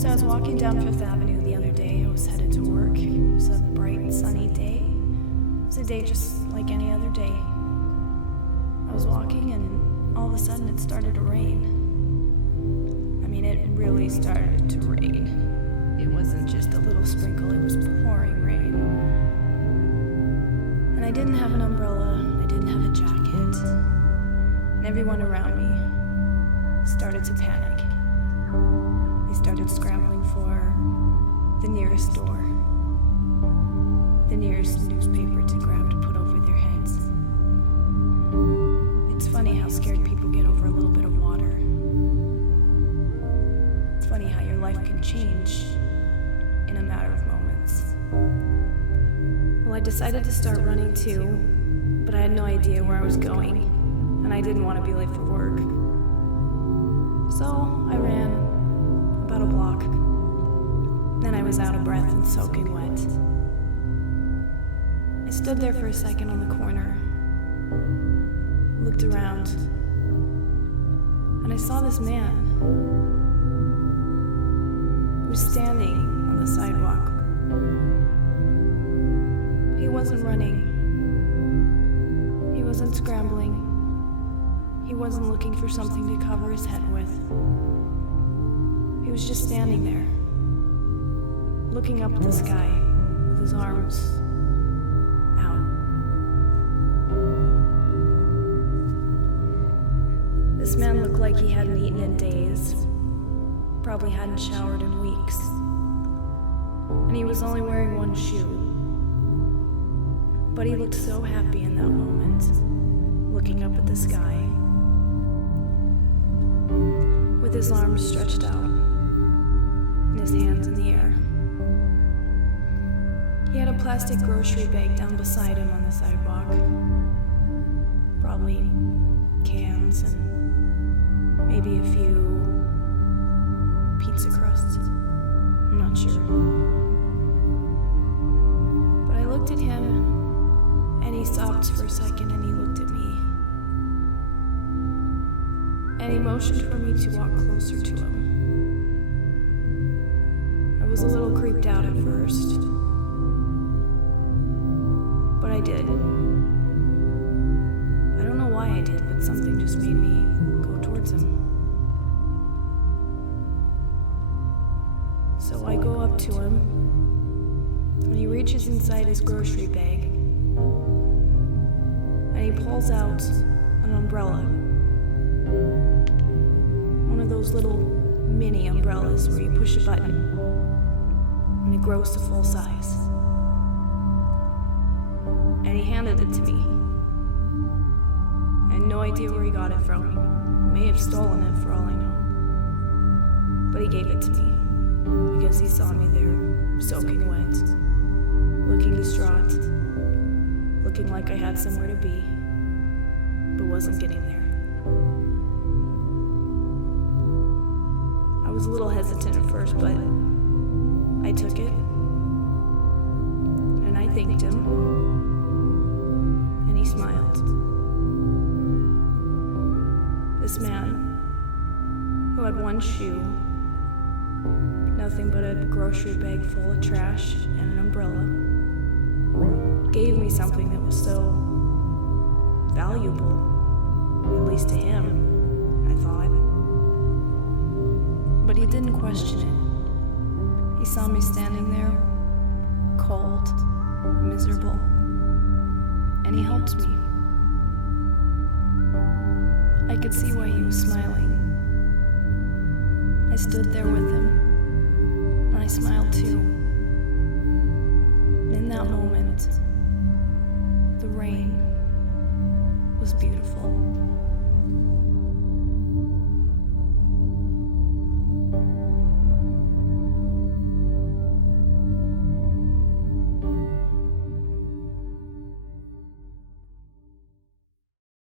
So I was walking down Fifth Avenue the other day. I was headed to work. It was a bright, sunny day. It was a day just like any other day. I was walking and all of a sudden it started to rain. I mean, it really started to rain. It wasn't just a little sprinkle, it was pouring rain. And I didn't have an umbrella, I didn't have a jacket. And everyone around me started to panic. They started scrambling for the nearest door, the nearest newspaper to grab to put over their heads. It's funny how scared people get over a little bit of water. It's funny how your life can change in a matter of moments. Well, I decided to start running too, but I had no idea where I was going, and I didn't want to be late for work. So I ran about a block. Then I was out of breath and soaking wet. I stood there for a second on the corner, looked around, and I saw this man who was standing on the sidewalk. He wasn't running. He wasn't scrambling. He wasn't looking for something to cover his head with. He was just standing there, looking up at the sky with his arms out. This man looked like he hadn't eaten in days, probably hadn't showered in weeks, and he was only wearing one shoe. But he looked so happy in that moment, looking up at the sky, with his arms stretched out and his hands in the air. He had a plastic grocery bag down beside him on the sidewalk. Probably cans and maybe a few pizza crusts. I'm not sure. But I looked at him and he stopped for a second and he looked at me. And he motioned for me to walk closer to him. I was a little creeped out at first, but I did. I don't know why I did, but something just made me go towards him. So I go up to him, and he reaches inside his grocery bag, and he pulls out an umbrella. One of those little mini umbrellas where you push a button, and it grows to full size. And he handed it to me. I had no idea where he got it from. He may have stolen it for all I know. But he gave it to me because he saw me there, soaking wet, looking distraught, looking like I had somewhere to be, but wasn't getting there. I was a little hesitant at first, but I took it, and I thanked him, and he smiled. This man, who had one shoe, nothing but a grocery bag full of trash and an umbrella, gave me something that was so valuable, at least to him, I thought. But he didn't question it. He saw me standing there, cold, miserable, and he helped me. I could see why he was smiling. I stood there with him, and I smiled too. And in that moment, the rain was beautiful.